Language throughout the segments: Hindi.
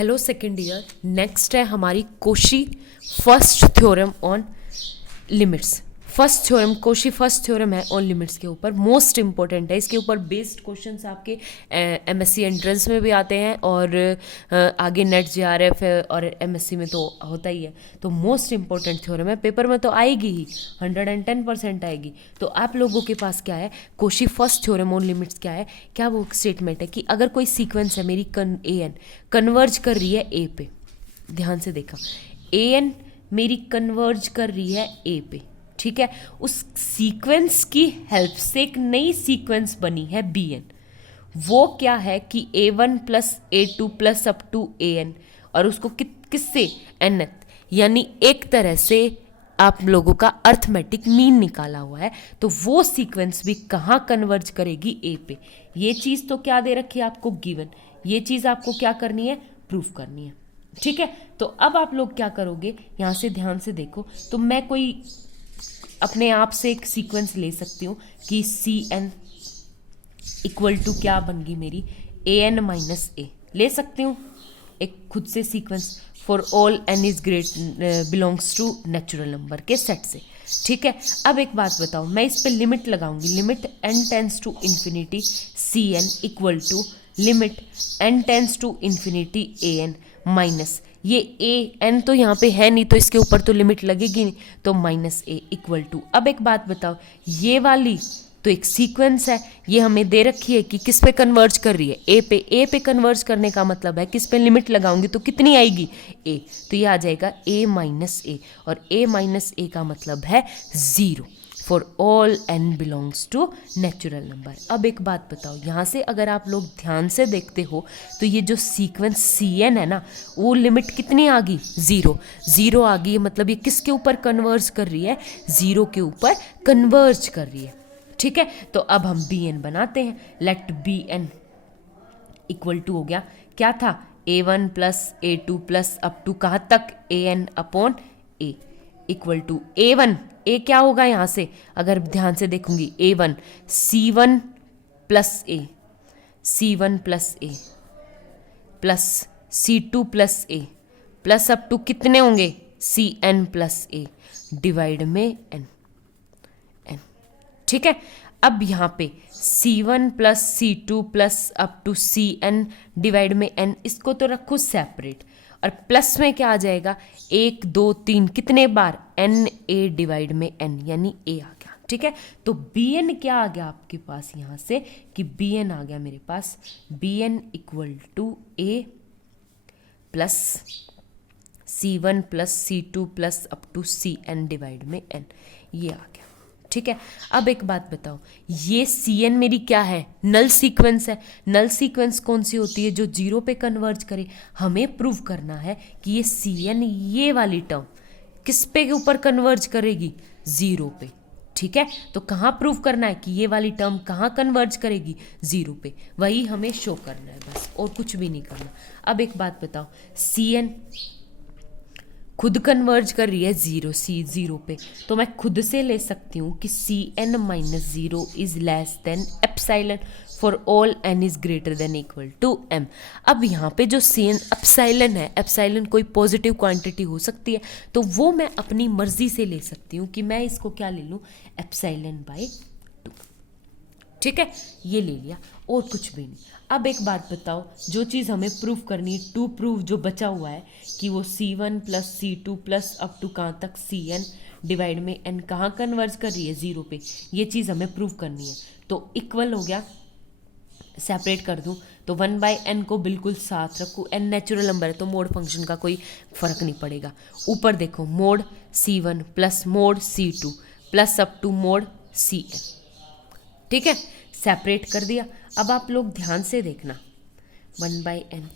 Hello second year. नेक्स्ट है हमारी Cauchy first theorem on limits. First theorem Cauchy first theorem है ऑन लिमिट्स के ऊपर, मोस्ट इंपॉर्टेंट है। इसके ऊपर बेस्ड क्वेश्चंस आपके एमएससी एंट्रेंस में भी आते हैं और आगे नेट जेआरएफ और एमएससी में तो होता ही है। तो मोस्ट इंपॉर्टेंट थ्योरम है, पेपर में तो आएगी ही, 110% आएगी। तो आप लोगों के पास क्या है, Cauchy first theorem on limits क्या है, क्या वो स्टेटमेंट है कि अगर कोई सीक्वेंस है मेरी ए एन कन्वर्ज कर रही है ए पे, ध्यान से देखा, ए एन मेरी कन्वर्ज कर रही है ए पे, ठीक है। उस सीक्वेंस की हेल्प से एक नई सीक्वेंस बनी है बी एन। वो क्या है कि a one plus a two plus up to a n, और उसको किससे एन, यानी एक तरह से आप लोगों का अर्थमेटिक मीन निकाला हुआ है। तो वो सीक्वेंस भी कहाँ कन्वर्ज करेगी, ए पे। ये चीज़ तो क्या दे रखी है आपको, गिवन। ये चीज़ आपको क्या करनी है, प्रूफ करनी है, ठीक है। तो अब आप लोग क्या करोगे, यहाँ से ध्यान से देखो। तो मैं कोई अपने आप से एक सीक्वेंस ले सकती हूँ कि सी एन इक्वल टू क्या बन गई मेरी, ए एन माइनस ए ले सकती हूँ, एक खुद से sequence for all n is great belongs to natural number के सेट से, ठीक है। अब एक बात बताओ, मैं इस पे लिमिट लगाऊंगी, limit n tends to infinity c n equal to limit n tends to infinity a n minus, ये ए एन तो यहाँ पे है नहीं तो इसके ऊपर तो लिमिट लगेगी नहीं, तो माइनस ए इक्वल टू। अब एक बात बताओ, ये वाली तो एक सीक्वेंस है, ये हमें दे रखी है कि किस पे कन्वर्ज कर रही है, ए पे। ए पे कन्वर्ज करने का मतलब है किस पे लिमिट लगाऊंगी तो कितनी आएगी, ए। तो ये आ जाएगा ए माइनस ए, और ए माइनस ए का मतलब है zero for all n belongs to natural number. अब एक बात बताओ, यहाँ से अगर आप लोग ध्यान से देखते हो तो ये जो सीक्वेंस सी एन है ना, वो लिमिट कितनी आ गई, ज़ीरो। ज़ीरो आ गई, मतलब ये किसके ऊपर कन्वर्ज कर रही है, ज़ीरो के ऊपर कन्वर्ज कर रही है, ठीक है। तो अब हम बी एन बनाते हैं, let b n equal to हो गया, क्या था, a one plus a two plus up to कहाँ तक, a n upon a equal to a one. A क्या होगा यहाँ से, अगर ध्यान से देखूंगी, a one c one plus a, c one plus a plus c two plus a plus up to कितने होंगे, c n plus a divide में एन, एन, ठीक है। अब यहाँ पे c one plus c two plus up to c n divide में एन, इसको तो रखो सेपरेट, और प्लस में क्या आ जाएगा, एक दो तीन कितने बार, एन ए डिवाइड में एन, यानी ए आ गया, ठीक है। तो बी एन क्या आ गया आपके पास यहाँ से, कि बी एन आ गया मेरे पास, b n equal to a plus c one plus c two plus up to c n divide में एन, ये आ गया, ठीक है। अब एक बात बताओ, ये सी एन मेरी क्या है, नल सीक्वेंस है। नल सीक्वेंस कौन सी होती है, जो जीरो पे कन्वर्ज करे। हमें प्रूव करना है कि ये सी एन, ये वाली टर्म किस पे ऊपर कन्वर्ज करेगी, जीरो पे, ठीक है। तो कहाँ प्रूव करना है कि ये वाली टर्म कहाँ कन्वर्ज करेगी, जीरो पे, वही हमें शो करना है बस, और कुछ भी नहीं करना। अब एक बात बताओ, सी एन खुद कन्वर्ज कर रही है जीरो पे, तो मैं खुद से ले सकती हूँ कि c n minus zero is less than epsilon for all n is greater than equal to m. अब यहाँ पे जो सी एन एप्साइलन है, एप्साइलन कोई पॉजिटिव क्वांटिटी हो सकती है, तो वो मैं अपनी मर्जी से ले सकती हूँ कि मैं इसको क्या ले लूँ, एप्साइलन बाय टू, ठीक है। ये ले लिया, और कुछ भी नहीं। अब एक बात बताओ, जो चीज़ हमें प्रूफ करनी है, टू प्रूफ जो बचा हुआ है कि वो c one plus c two plus up to कहाँ तक, सी एन डिवाइड में एन कहाँ कन्वर्ज कर रही है, जीरो पे, ये चीज़ हमें प्रूफ करनी है। तो इक्वल हो गया, सेपरेट कर दूँ तो वन बाय एन को बिल्कुल साथ रखूँ, एन नेचुरल नंबर है तो मोड फंक्शन का कोई फर्क नहीं पड़ेगा। ऊपर देखो, mod c one plus mod c two plus up to mod c n, ठीक है, सेपरेट कर दिया। अब आप लोग ध्यान से देखना, वन बाई एन,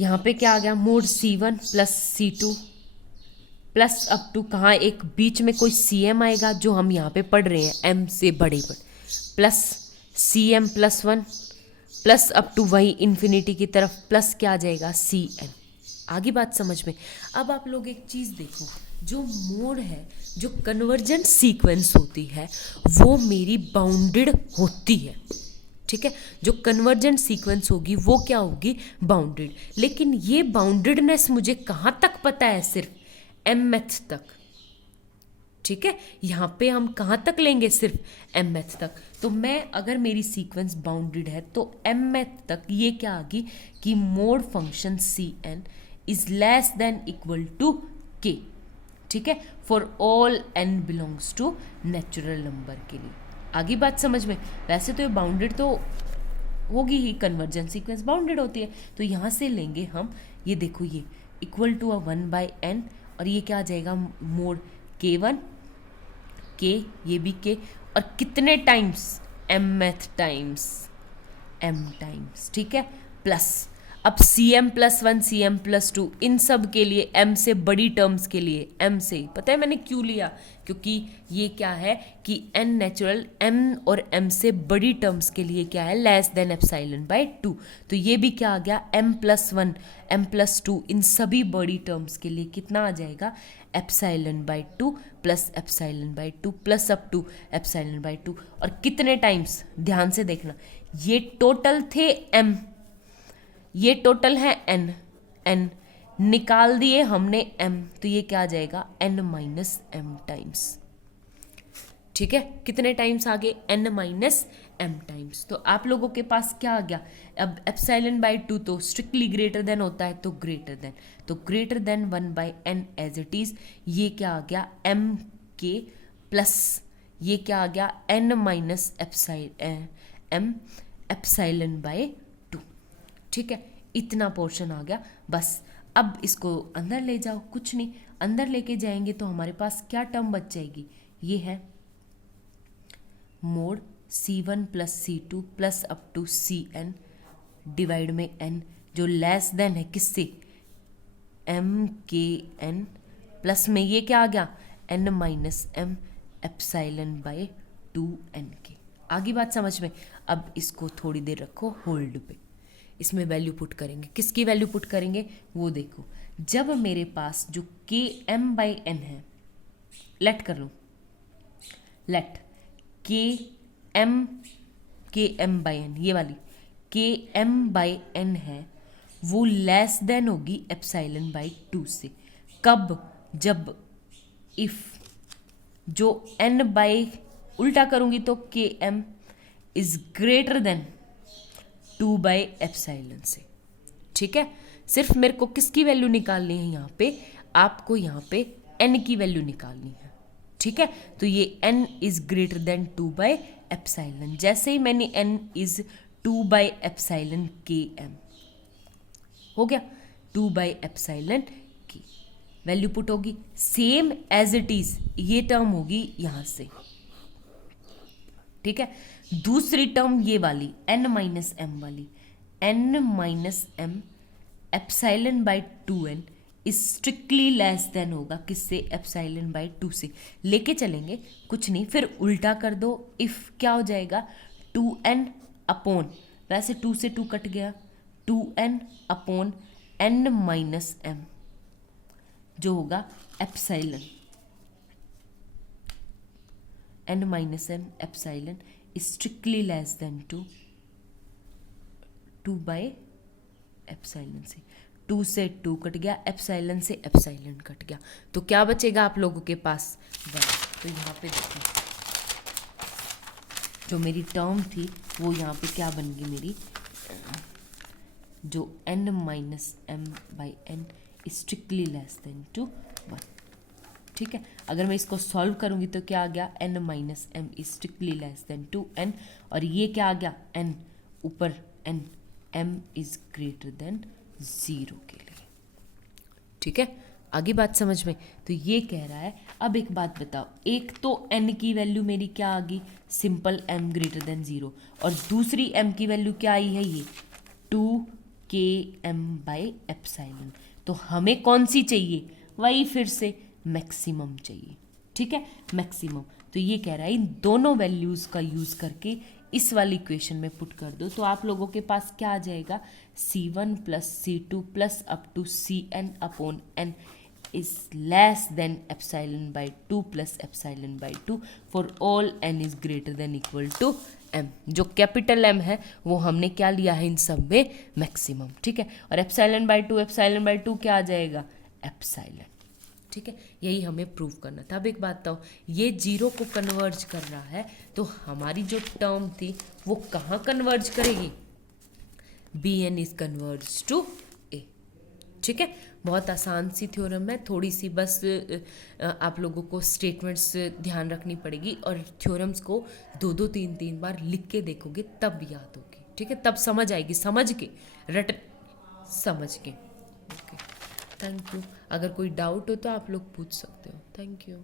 यहाँ पे क्या आ गया, mod c one plus c two plus up to कहाँ, एक बीच में कोई सी एम आएगा जो हम यहाँ पे पढ़ रहे हैं, एम से बड़े पर, plus c m plus one plus up to वही इन्फिनिटी की तरफ प्लस क्या आ जाएगा, सी एन। आगे बात समझ में। अब आप लोग एक चीज़ देखो, जो मोड है, जो कन्वर्जेंट सीक्वेंस होती है, वो मेरी बाउंडेड होती है, ठीक है, जो कन्वर्जेंट सीक्वेंस होगी वो क्या होगी, बाउंडेड। लेकिन ये बाउंडेडनेस मुझे कहाँ तक पता है, सिर्फ mth तक। ठीक है, यहाँ पे हम कहाँ तक लेंगे, सिर्फ mth तक। तो मैं अगर मेरी सीक्वेंस बाउंडेड है तो mth तक ये क्या आ गई कि mod function cn is less than equal to k। ठीक है, for all n belongs to natural number के लिए। आगे बात समझ में। वैसे तो ये बाउंडेड तो होगी ही, कन्वर्जेंट सीक्वेंस बाउंडेड होती है। तो यहाँ से लेंगे हम, ये देखो ये इक्वल टू 1/n, और ये क्या आ जाएगा, मोड k1 k, ये भी k, और कितने times, mth times m times. ठीक है, प्लस अब cm+1 cm+2 इन सब के लिए, m से बड़ी टर्म्स के लिए m से ही, पता है मैंने क्यों लिया, क्योंकि ये क्या है कि n नेचुरल m और m से बड़ी टर्म्स के लिए क्या है, लेस देन ε/2। तो ये भी क्या आ गया, m+1 m+2 इन सभी बड़ी टर्म्स के लिए कितना आ जाएगा, ε/2 प्लस ε/2 प्लस अप टू ε/2। और कितने टाइम्स, ध्यान से देखना, ये टोटल थे m, ये टोटल है n निकाल दिए हमने m, तो ये क्या आ जाएगा, n-m टाइम्स। ठीक है, कितने टाइम्स आगे, n-m टाइम्स। तो आप लोगों के पास क्या आ गया, अब ε/2 तो स्ट्रिक्टली ग्रेटर देन होता है, तो ग्रेटर देन, तो greater than 1/n as it is, ये क्या आ गया, mk प्लस ये क्या आ गया, n-m ε/2। ठीक है, इतना पोर्शन आ गया बस। अब इसको अंदर ले जाओ, कुछ नहीं, अंदर लेके जाएंगे तो हमारे पास क्या टर्म बच जाएगी, ये है mod c1 plus c2 plus up to cn divide में n, जो लेस देन है किससे, mkn, प्लस में ये क्या आ गया, n-m ε/2n के। आगे बात समझ में। अब इसको थोड़ी देर रखो होल्ड पे, इसमें वैल्यू पुट करेंगे। किसकी वैल्यू पुट करेंगे, वो देखो, जब मेरे पास जो km/n है, लेट कर लो, लेट km/n, ये वाली km/n है, वो लेस देन होगी ε/2 से। कब, जब इफ जो n बाई उल्टा करूंगी तो km इज ग्रेटर देन 2/ε से। ठीक है, सिर्फ मेरे को किसकी वैल्यू निकालनी है, यहाँ पे आपको यहाँ पे n की वैल्यू निकालनी है। ठीक है, तो ये n इज ग्रेटर देन 2/ε। जैसे ही मैंने n इज 2/ε km हो गया, 2/ε की वैल्यू पुट होगी, सेम एज इट इज ये टर्म होगी यहाँ से। ठीक है, दूसरी टर्म ये वाली n-m वाली, n-m ε/2n is strictly less than होगा किससे, ε/2 से। लेके चलेंगे, कुछ नहीं, फिर उल्टा कर दो, इफ क्या हो जाएगा, 2n अपॉन, वैसे 2 से 2 कट गया, 2n अपॉन n-m जो होगा epsilon, n-m epsilon is strictly less than 2/ε से। 2 से 2 कट गया, एप्साइलन से एप्साइलन कट गया, तो क्या बचेगा आप लोगों के पास, 1। तो यहाँ पे देखो, जो मेरी टर्म थी वो यहाँ पे क्या बन गई मेरी, जो n-m/n is strictly less than 1। ठीक है, अगर मैं इसको सॉल्व करूंगी तो क्या आ गया, n-m is strictly less than 2n, और ये क्या आ गया, n ऊपर n, m is greater than 0 के लिए। ठीक है, आगे बात समझ में। तो ये कह रहा है, अब एक बात बताओ, एक तो n की वैल्यू मेरी क्या आ गई, सिंपल m ग्रेटर देन 0, और दूसरी m की वैल्यू क्या आई है, ये 2km/ε। तो हमें कौन सी चाहिए, वही फिर से मैक्सिमम चाहिए। ठीक है, मैक्सिमम। तो ये कह रहा है इन दोनों वैल्यूज़ का यूज़ करके इस वाली इक्वेशन में पुट कर दो, तो आप लोगों के पास क्या आ जाएगा, c1 plus c2 plus up to cn upon n is less than ε/2 plus ε/2 for all n is greater than equal to m, जो कैपिटल एम है वो हमने क्या लिया है इन सब में, मैक्सिमम, ठीक है। और एप्सिलॉन बाई टू क्या आ जाएगा, एप्सिलॉन, ठीक है। यही हमें प्रूव करना था। अब एक बात बताओ, ये जीरो को कन्वर्ज कर रहा है तो हमारी जो टर्म थी वो कहाँ कन्वर्ज करेगी, b n is converge to a, ठीक है। बहुत आसान सी थ्योरम है, थोड़ी सी बस आप लोगों को स्टेटमेंट्स ध्यान रखनी पड़ेगी और थ्योरम्स को दो दो तीन तीन बार लिख के देखोगे तब याद होगी, ठीक है, तब समझ आएगी, समझ के रट समझ के। Okay, thank you. अगर कोई डाउट हो तो आप लोग पूछ सकते हो। Thank you.